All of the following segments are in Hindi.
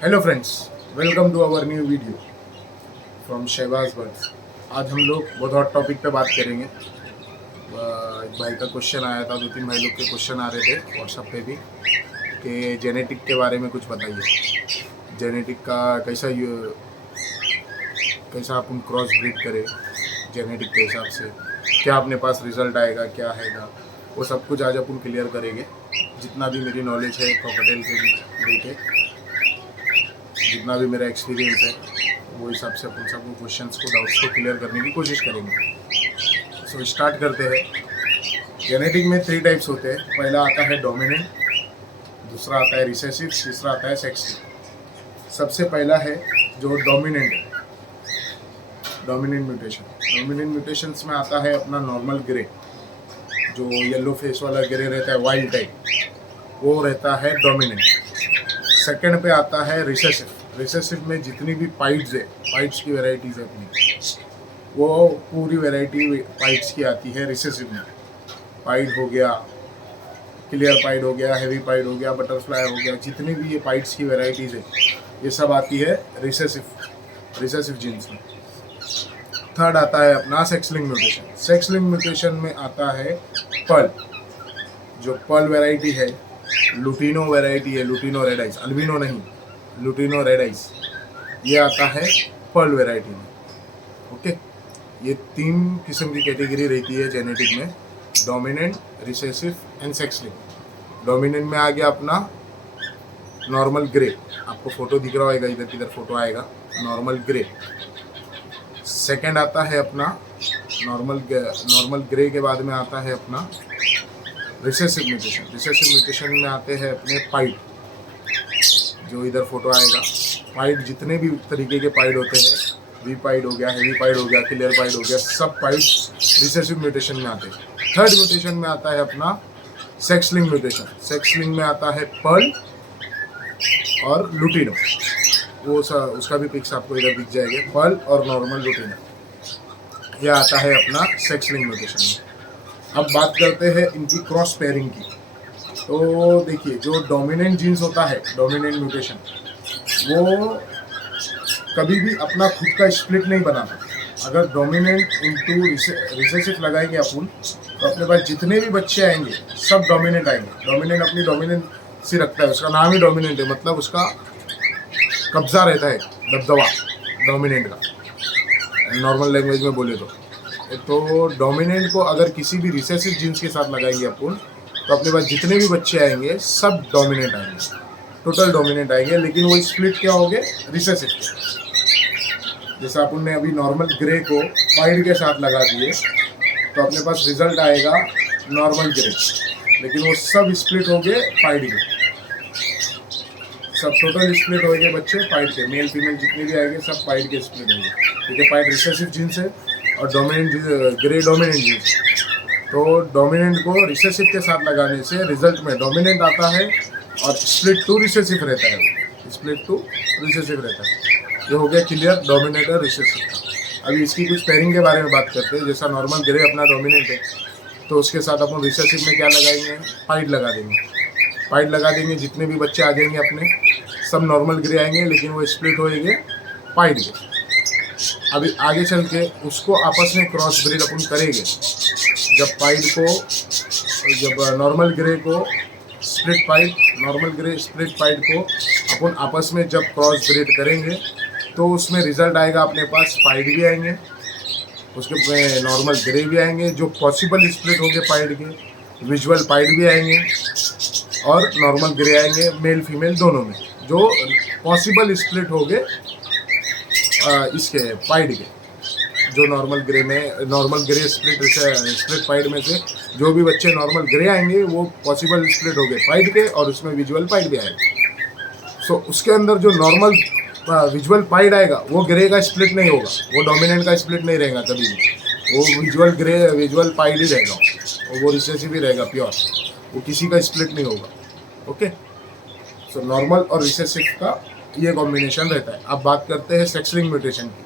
Hello friends, welcome to our new video from Shahbaz birds. आज हम लोग बहुत हॉट टॉपिक पे बात करेंगे। एक भाई का क्वेश्चन आया था, दो तीन भाई लोग के क्वेश्चन आ रहे थे व्हाट्सएप पे भी कि जेनेटिक के बारे में कुछ बताइए। जेनेटिक का कैसा अपन क्रॉस ब्रीड करें जेनेटिक के हिसाब से, क्या अपने पास रिजल्ट आएगा, क्या आएगा, वो सब कुछ आज अपन क्लियर करेंगे। जितना भी मेरी नॉलेज है कॉकटेल के लेके, जितना भी मेरा एक्सपीरियंस है वो हिसाब से अपन सब क्वेश्चंस को, डाउट्स को क्लियर करने की कोशिश करेंगे। सो स्टार्ट करते हैं। जेनेटिक में 3 टाइप्स होते हैं। पहला आता है डोमिनेंट, दूसरा आता है रिसेसिव, तीसरा आता है सेक्सिव। सबसे पहला है जो डोमिनेंट है, डोमिनेंट म्यूटेशन। डोमिनेंट म्यूटेशंस में आता है अपना नॉर्मल ग्रे, जो येलो फेस वाला ग्रे रहता है वाइल्ड टाइप, वो रहता है डोमिनेंट। सेकंड पे आता है रिसेसिव। रिसेसिव में जितनी भी पाइड्स है, पाइड्स की वेराइटीज़ है अपनी, वो पूरी वेराइटी पाइड्स की आती है रिसेसिव में। पाइड हो गया, क्लियर पाइड हो गया, हेवी पाइड हो गया, बटरफ्लाई हो गया, जितनी भी ये पाइड्स की वेराइटीज़ है ये सब आती है रिसेसिव जीन्स में। थर्ड आता है अपना सेक्सलिंग म्यूटेशन। सेक्सलिंग म्यूटेशन में आता है पर्ल, जो पर्ल वेराइटी है, लुटिनो वेराइटी है, लुटिनो रेड आइस, अल्बिनो नहीं, लुटिनो रेड आइस, ये आता है पर्ल वेराइटी में। ओके, ये 3 किस्म की कैटेगरी रहती है जेनेटिक में, डोमिनेंट, रिसेसिव एंड सेक्सलिंग। डोमिनेंट में आ गया अपना नॉर्मल ग्रे, आपको फोटो दिख रहा होगा, इधर किधर फोटो आएगा, नॉर्मल ग्रे। सेकंड आता है अपना नॉर्मल ग्रे के बाद में आता है अपना रिसेसिव म्यूटेशन। रिसेसिव म्यूटेशन में आते हैं अपने पाइड, जो इधर फोटो आएगा। पाइड जितने भी तरीके के पाइड होते हैं, वी पाइड हो गया, हेवी पाइड हो गया, क्लियर पाइड हो गया, सब पाइड रिसेसिव म्यूटेशन में आते हैं। थर्ड म्यूटेशन में आता है अपना सेक्सलिंग म्यूटेशन। सेक्सलिंग में आता है पर्ल और लुटिनो, उसका भी पिक्स आपको इधर दिख जाएगा, पर्ल और नॉर्मल लुटिनो, यह आता है अपना सेक्सलिंग म्यूटेशन में। अब बात करते हैं इनकी क्रॉस पेयरिंग की। तो देखिए, जो डोमिनेंट जीन्स होता है, डोमिनेंट म्यूटेशन, वो कभी भी अपना खुद का स्प्लिट नहीं बनाता। अगर डोमिनेंट इंटू रिसेसिव लगाएंगे अपन, तो अपने पास जितने भी बच्चे आएंगे सब डोमिनेंट आएंगे। डोमिनेंट अपनी डोमिनेंसी रखता है, उसका नाम ही डोमिनेंट है, मतलब उसका कब्जा रहता है, दबदबा डोमिनेंट का, नॉर्मल लैंग्वेज में बोले तो डोमिनेंट को अगर किसी भी रिसेसिव जीन्स के साथ लगाएंगे अपन, तो अपने पास जितने भी बच्चे आएंगे सब डोमिनेंट आएंगे, टोटल डोमिनेंट आएंगे, लेकिन वो स्प्लिट क्या हो गए, रिसेसिव के। जैसे अपन ने अभी नॉर्मल ग्रे को पाइड के साथ लगा दिए, तो अपने पास रिजल्ट आएगा नॉर्मल ग्रे, लेकिन वो सब स्प्लिट हो गए पाइड के, सब टोटल स्प्लिट हो गए बच्चे पाइड के, मेल फीमेल जितने भी आएंगे सब पाइड के स्प्लिट होंगे, क्योंकि पाइड रिसेसिव जीन्स है और डोमिनेंट ग्रे डोमिनेंट जीन्स। तो डोमिनेंट को रिसेसिव के साथ लगाने से रिजल्ट में डोमिनेंट आता है और स्प्लिट टू रिसेसिव रहता है, स्प्लिट टू रिसेसिव रहता है। ये हो गया क्लियर डोमिनेट और रिसेसिव का। अभी इसकी कुछ पेयरिंग के बारे में बात करते हैं। जैसा नॉर्मल ग्रे अपना डोमिनेंट है, तो उसके साथ अपन रिसेसिव में क्या लगाएंगे, पाइड लगा देंगे। पाइड लगा देंगे, जितने भी बच्चे आ जाएंगे अपने सब नॉर्मल ग्रे आएंगे, लेकिन वो स्प्लिट होएंगे पाइड के। अभी आगे चल के उसको आपस में क्रॉस ब्रीड अपन करेंगे। जब पाइड को, जब नॉर्मल ग्रे को split pied, normal grey split pied को अपन आपस में जब क्रॉस ब्रीड करेंगे, तो उसमें रिजल्ट आएगा अपने पास पाइड भी आएंगे, उसके नॉर्मल ग्रे भी आएंगे, जो पॉसिबल स्प्लिट होंगे पाइड के, विजुअल पाइड भी आएंगे और नॉर्मल ग्रे आएंगे, मेल फीमेल दोनों में, जो पॉसिबल स्प्लिट हो गए इसके पाइड के। जो नॉर्मल ग्रे में, नॉर्मल ग्रे स्प्लिट पाइड में से जो भी बच्चे नॉर्मल ग्रे आएंगे वो पॉसिबल स्प्लिट हो गए पाइड के, और उसमें विजुअल पाइड भी आएगा। सो उसके अंदर जो नॉर्मल विजुअल पाइड आएगा वो ग्रे का स्प्लिट नहीं होगा, वो डोमिनेंट का स्प्लिट नहीं रहेगा कभी भी, वो विजुअल पाइड ही रहेगा, और वो रिसेसिव ही रहेगा प्योर, वो किसी का स्प्लिट नहीं होगा। ओके, सो नॉर्मल और रिसेसिव का ये कॉम्बिनेशन रहता है। अब बात करते हैं सेक्सलिंग म्यूटेशन की।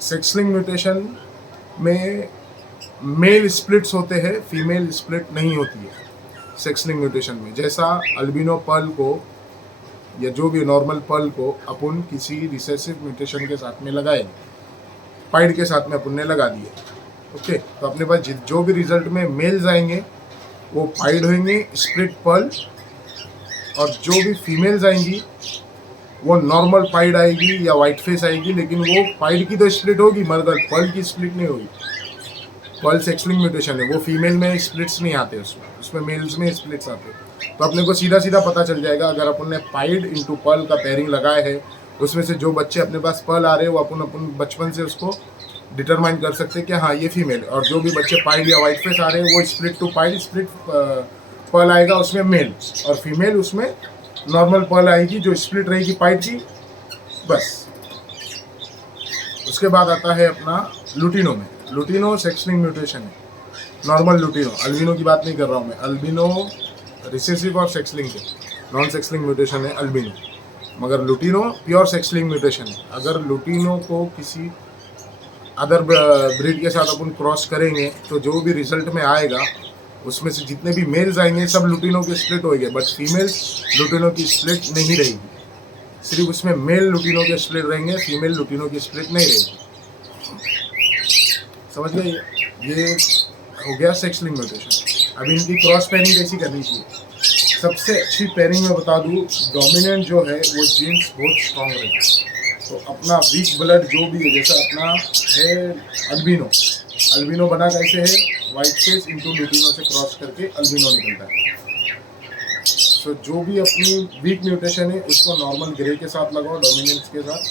सेक्सलिंग म्यूटेशन में मेल स्प्लिट्स होते हैं, फीमेल स्प्लिट नहीं होती है सेक्सलिंग म्यूटेशन में। जैसा अल्बिनो पर्ल को या जो भी नॉर्मल पर्ल को अपन किसी रिसेसिव म्यूटेशन के साथ में लगाएंगे, पाइड के साथ में अपन ने लगा दिए। ओके, तो अपने पास जो भी रिजल्ट में मेल्स आएंगे वो पाइड होंगे, स्प्लिट पर्ल, और जो भी फीमेल्स आएंगी वो नॉर्मल पाइड आएगी या वाइट फेस आएगी, लेकिन वो पाइड की तो स्प्लिट होगी मगर पर्ल की स्प्लिट नहीं होगी। पर्ल सेक्स लिंक म्यूटेशन है, वो फीमेल में स्प्लिट्स नहीं आते, उसमें मेल्स में स्प्लिट्स आते। तो अपने को सीधा सीधा पता चल जाएगा अगर अपन ने पाइड इंटू पर्ल का पेयरिंग लगाया है, उसमें से जो बच्चे अपने पास पर्ल आ रहे हैं वो अपन बचपन से उसको डिटरमाइन कर सकते हैं कि हाँ ये फीमेल, और जो भी बच्चे पाइड या वाइट फेस आ रहे हैं वो split to pied, split pearl आएगा उसमें मेल, और फीमेल उसमें नॉर्मल पर्ल आएगी जो स्प्लिट रहेगी पाइड की, बस। उसके बाद आता है अपना लुटिनो में। लुटिनो सेक्स लिंक म्यूटेशन है, नॉर्मल लुटिनो, अल्बिनो की बात नहीं कर रहा हूँ मैं। अल्बिनो रिसेसिव और सेक्स लिंक है, नॉन सेक्स लिंक म्यूटेशन है अल्बिनो, मगर lutino pure sex link mutation है। अगर लुटिनो को किसी अदर ब्रीड के साथ अपन क्रॉस करेंगे तो जो भी रिजल्ट में आएगा उसमें से जितने भी मेल्स आएंगे सब लुटिनो के स्प्लिट होंगे, बट फीमेल्स लुटिनो की स्प्लिट नहीं रहेगी, सिर्फ उसमें मेल लुटिनो के स्प्लिट रहेंगे, फीमेल लुटिनो की स्प्लिट नहीं रहेगी। समझ गए? ये हो गया सेक्स लिंक म्यूटेशन। अब इनकी क्रॉस पेयरिंग कैसी करनी चाहिए? सबसे अच्छी पेयरिंग में बता दूँ, डोमिनेंट जो है वो जीन्स बहुत स्ट्रॉन्ग रहेगा। तो अपना वीक ब्लड जो भी है, जैसा अपना है अल्बिनो, अल्बिनो बना कैसे है, वाइट फेस इंटू लुटिनो से क्रॉस करके अल्बिनो निकलता है। तो जो भी अपनी वीक म्यूटेशन है उसको नॉर्मल ग्रे के साथ लगाओ, डोमिनेंस के साथ,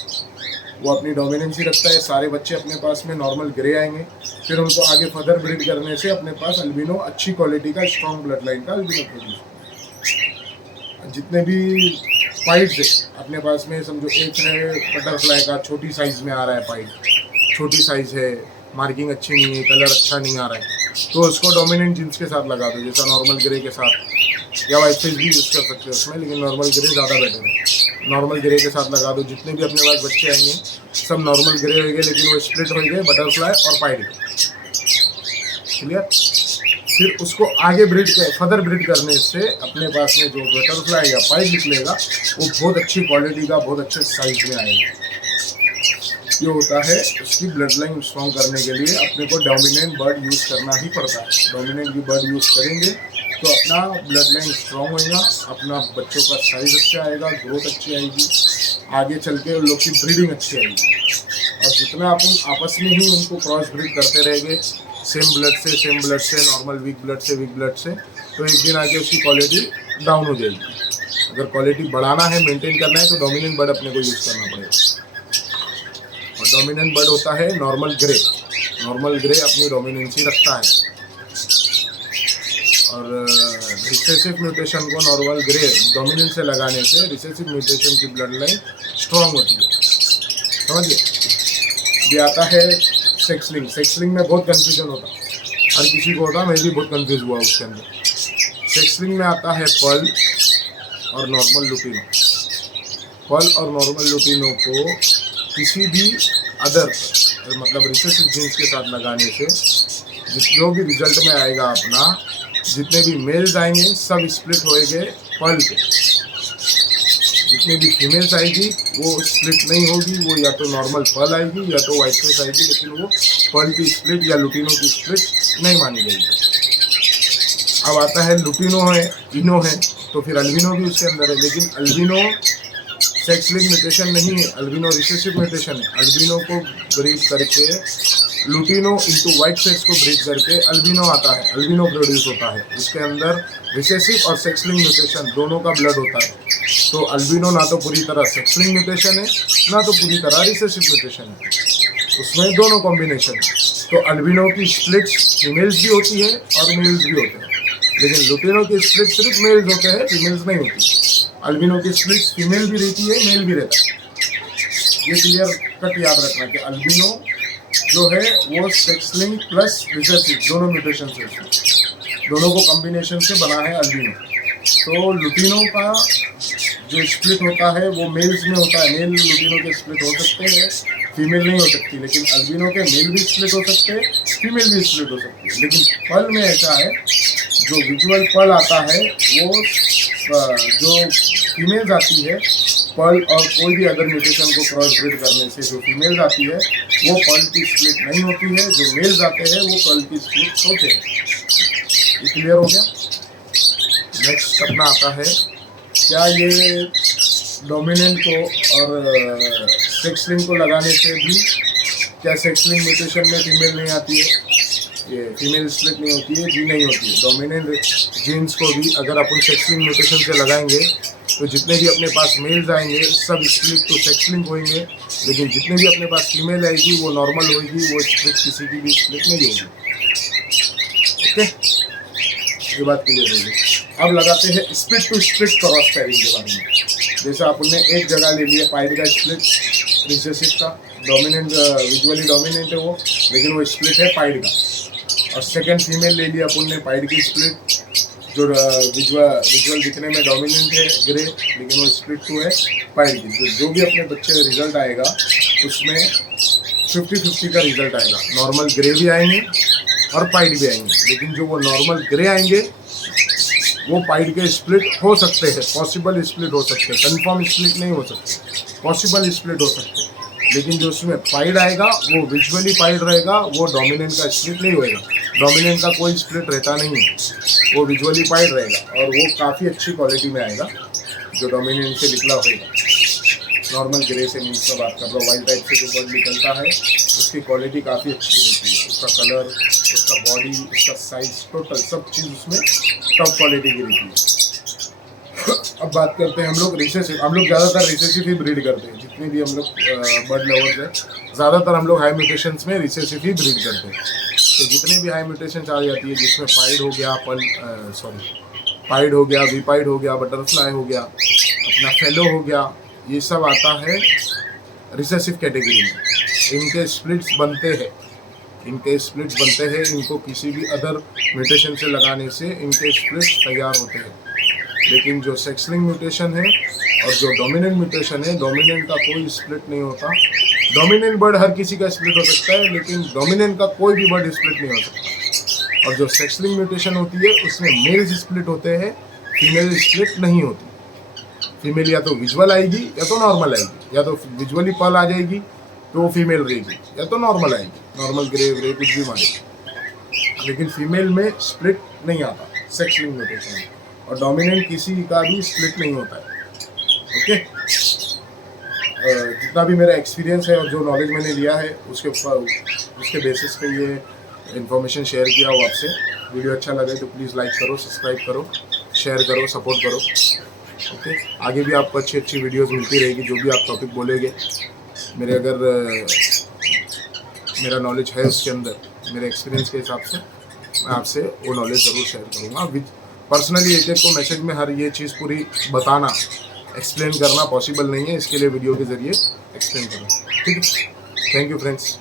वो अपनी डोमिनेंस ही रखता है। सारे बच्चे अपने पास में नॉर्मल ग्रे आएंगे, फिर उनको आगे फर्दर ब्रीड करने से अपने पास अल्बिनो अच्छी क्वालिटी का स्ट्रॉन्ग ब्लड लाइन का अल्बिनो प्रोड्यूस होगा। जितने भी पाइड्स है अपने पास में, समझो एक है बटरफ्लाई का, छोटी साइज़ में आ रहा है पाइड, छोटी साइज़ है, मार्किंग अच्छी नहीं है, कलर अच्छा नहीं आ रहा है, तो उसको डोमिनेंट जीन्स के साथ लगा दो, जैसा नॉर्मल ग्रे के साथ, या वाइट फेस भी यूज़ कर सकते हो उसमें, लेकिन नॉर्मल ग्रे ज़्यादा बेटर है। नॉर्मल ग्रे के साथ लगा दो, जितने भी अपने पास बच्चे आएंगे सब नॉर्मल ग्रे होंगे, लेकिन वो स्प्लिट होंगे बटरफ्लाई और पाइड। क्लियर? फिर उसको आगे ब्रीड कर, फर्दर ब्रीड करने से अपने पास में जो बटरफ्लाई या पाइड निकलेगा वो बहुत अच्छी क्वालिटी का, बहुत अच्छे साइज में आएगा। ये होता है उसकी ब्लड लाइन स्ट्रॉन्ग करने के लिए अपने को डोमिनेंट बर्ड यूज़ करना ही पड़ता है। डोमिनेंट की बर्ड यूज़ करेंगे तो अपना ब्लड लाइन स्ट्रॉन्ग होगा, अपना बच्चों का साइज अच्छा आएगा, ग्रोथ अच्छी आएगी, आगे चल के उन लोग की ब्रीडिंग अच्छी आएगी। और जितना अपन आपस में ही उनको क्रॉस ब्रीड करते रहेंगे, सेम ब्लड से, नॉर्मल वीक ब्लड से, तो एक दिन आके उसकी क्वालिटी डाउन हो जाएगी। अगर क्वालिटी बढ़ाना है, मेंटेन करना है, तो डोमिनेंट बर्ड अपने को यूज़ करना पड़ेगा। और डोमिनेंट बर्ड होता है नॉर्मल ग्रे। नॉर्मल ग्रे अपनी डोमिनेंसी रखता है, और रिसेसिव म्यूटेशन को नॉर्मल ग्रे डोमिनेंट से लगाने से रिसेसिव म्यूटेशन की ब्लड लाइन स्ट्रॉन्ग होती है। समझिए? ये आता है सेक्स लिंक। सेक्स लिंक में बहुत कन्फ्यूजन होता है, हर किसी को होता है, मैं भी बहुत कन्फ्यूज हुआ उसके अंदर। सेक्स लिंक में आता है पर्ल और नॉर्मल लुटिनो। पर्ल और नॉर्मल लुटिनो को किसी भी अदर मतलब रिसेसिव जीन्स के साथ लगाने से जो भी रिजल्ट में आएगा अपना, जितने भी मेल्स आएंगे सब स्प्लिट होएंगे पर्ल के, जितनी भी फीमेल्स आएगी वो स्प्लिट नहीं होगी, वो या तो नॉर्मल पर्ल आएगी या तो वाइट फेस आएगी, लेकिन वो पर्ल की स्प्लिट या लुटिनो की स्प्लिट नहीं मानी जाएगी। अब आता है लुटिनो है, इनो है, तो फिर अल्बिनो भी उसके अंदर है, लेकिन अल्बिनो सेक्स लिंक म्यूटेशन नहीं है, अल्बिनो रिसेसिव म्यूटेशन है। अल्बिनो को ब्रीड करके लुटिनो इंटू वाइट फेस को ब्रीड करके अल्बिनो आता है, अल्बिनो प्रोड्यूस होता है। उसके अंदर रिसेसिव और सेक्स लिंक म्यूटेशन दोनों का ब्लड होता है। तो अल्बिनो ना तो पूरी तरह सेक्स लिंक म्यूटेशन है, ना तो पूरी तरह रिसेसिव म्यूटेशन है, उसमें दोनों कॉम्बिनेशन है। तो अल्बिनो की स्प्लिट्स फीमेल्स भी होती है और मेल्स भी होते हैं, लेकिन लुटिनो की स्प्लिट सिर्फ मेल्स होते हैं, फीमेल्स नहीं होती। अल्बिनो की स्प्लिट्स फीमेल भी रहती है, मेल भी रहता है। ये क्लियर कट याद रखना कि अल्बिनो जो है वो सेक्स लिंक प्लस रिसेसिव दोनों म्यूटेशन से, दोनों को कॉम्बिनेशन से बना है अल्बिनो। तो लुटिनो का जो स्प्लिट होता है वो मेल्स में होता है, मेल लुटिनो के स्प्लिट हो सकते हैं, फीमेल नहीं हो सकती, लेकिन अल्बिनो के मेल भी स्प्लिट हो सकते हैं, फीमेल भी स्प्लिट हो सकती है। लेकिन पर्ल में ऐसा है, जो विजुअल पर्ल आता है वो जो फीमेल्स आती है पर्ल और कोई भी अदर म्यूटेशन को क्रॉस ब्रीड करने से जो फीमेल्स आती है वो पर्ल की स्प्लिट नहीं होती है, जो मेल्स आते हैं वो पर्ल की स्प्लिट होते हैं। ये क्लियर हो गया। नेक्स्ट अपना आता है क्या ये डोमिनेंट को और सेक्स लिंक को लगाने से भी क्या सेक्स लिंक म्यूटेशन में फीमेल नहीं आती है, ये फीमेल स्प्लिट नहीं होती है? जी नहीं होती है। डोमिनेंट जीन्स को भी अगर अपन सेक्स लिंक म्यूटेशन से लगाएंगे तो जितने भी अपने पास मेल्स आएंगे सब स्प्लिट तो सेक्स लिंक होंगे, लेकिन जितने भी अपने पास फीमेल आएगी वो नॉर्मल होगी, वो स्प्लिट किसी की भी स्प्लिट नहीं होगी। ओके, ये बात क्लियर होगी। अब लगाते हैं split to split cross pairing के बारे में। जैसे आपने एक जगह ले लिया पाइड का स्प्लिट रिसेसिव का, डोमिनेंट विजुअली डोमिनेंट है वो, लेकिन वो स्प्लिट है पाइड का। और सेकंड फीमेल ले लिया अपन ने पाइड की स्प्लिट, जो विजुअल दिखने में डोमिनेंट है ग्रे, लेकिन वो स्प्लिट टू है पाइड की। जो भी अपने बच्चे का रिजल्ट आएगा उसमें 50-50 का रिजल्ट आएगा। नॉर्मल ग्रे भी आएंगे और पाइड भी आएंगे, लेकिन जो वो नॉर्मल ग्रे आएंगे वो पाइड के स्प्लिट हो सकते हैं, पॉसिबल स्प्लिट हो सकते हैं, कंफर्म स्प्लिट नहीं हो सकते, पॉसिबल स्प्लिट हो सकते हैं। लेकिन जो उसमें पाइड आएगा वो विजुअली पाइड रहेगा, वो डोमिनेंट का स्प्लिट नहीं होएगा। डोमिनेंट का कोई स्प्लिट रहता नहीं है, वो विजुअली पाइड रहेगा और वो काफ़ी अच्छी क्वालिटी में आएगा जो डोमिनेंट से निकला होगा। नॉर्मल ग्रे से मीन्स का बात कर रहा हूँ, वाइट टाइप से जो बर्ड निकलता है उसकी क्वालिटी काफ़ी अच्छी होती है, उसका कलर, उसका बॉडी, उसका साइज, टोटल सब चीज़ उसमें टॉप क्वालिटी की रहती है। अब बात करते हैं हम लोग रिसेसिव। हम लोग ज़्यादातर रिसेसिव ही ब्रीड करते हैं, जितने भी हम लोग बर्ड लवर्स हैं ज़्यादातर हम लोग हाई म्यूटेशंस में रिसेसिव ही ब्रीड करते हैं। तो जितने भी हाई म्यूटेशन आ जाती है जिसमें पाइड हो गया, पाइड हो गया, वीपाइड हो गया, बटरफ्लाई हो गया, अपना फेलो हो गया, ये सब आता है रिसेसिव कैटेगरी में। इनके स्प्लिट्स बनते हैं, इनको किसी भी अदर म्यूटेशन से लगाने से इनके स्प्लिट्स तैयार होते हैं। लेकिन जो सेक्स लिंक म्यूटेशन है और जो डोमिनेंट म्यूटेशन है, डोमिनेंट का कोई स्प्लिट नहीं होता। डोमिनेंट बर्ड हर किसी का स्प्लिट हो सकता है, लेकिन डोमिनेंट का कोई भी बर्ड स्प्लिट नहीं हो सकता। और जो सेक्स लिंक म्यूटेशन होती है उसमें मेल्स स्प्लिट होते हैं, फीमेल स्प्लिट नहीं होती। फीमेल या तो विजुअल आएगी या तो नॉर्मल आएगी, या तो विजुअली पर्ल आ जाएगी तो वो फीमेल रहेगी, या तो नॉर्मल आएगी, नॉर्मल ग्रे कुछ भी मारेगी। लेकिन फीमेल में स्प्लिट नहीं आता सेक्स लिंक म्यूटेशन में, और डोमिनेंट किसी का भी स्प्लिट नहीं होता है। ओके, जितना भी मेरा एक्सपीरियंस है और जो नॉलेज मैंने लिया है उसके बेसिस पे ये इन्फॉर्मेशन शेयर किया हो आपसे। वीडियो अच्छा लगे तो प्लीज़ लाइक करो, सब्सक्राइब करो, शेयर करो, सपोर्ट करो। ओके, आगे भी आपको अच्छी अच्छी वीडियोस मिलती रहेगी, जो भी आप टॉपिक बोलेंगे। मेरा नॉलेज है उसके अंदर, मेरे एक्सपीरियंस के हिसाब से मैं आपसे वो नॉलेज ज़रूर शेयर करूँगा। पर्सनली एक को मैसेज में हर ये चीज़ पूरी बताना, एक्सप्लेन करना पॉसिबल नहीं है, इसके लिए वीडियो के ज़रिए एक्सप्लेन करूँ। ठीक है, थैंक यू फ्रेंड्स।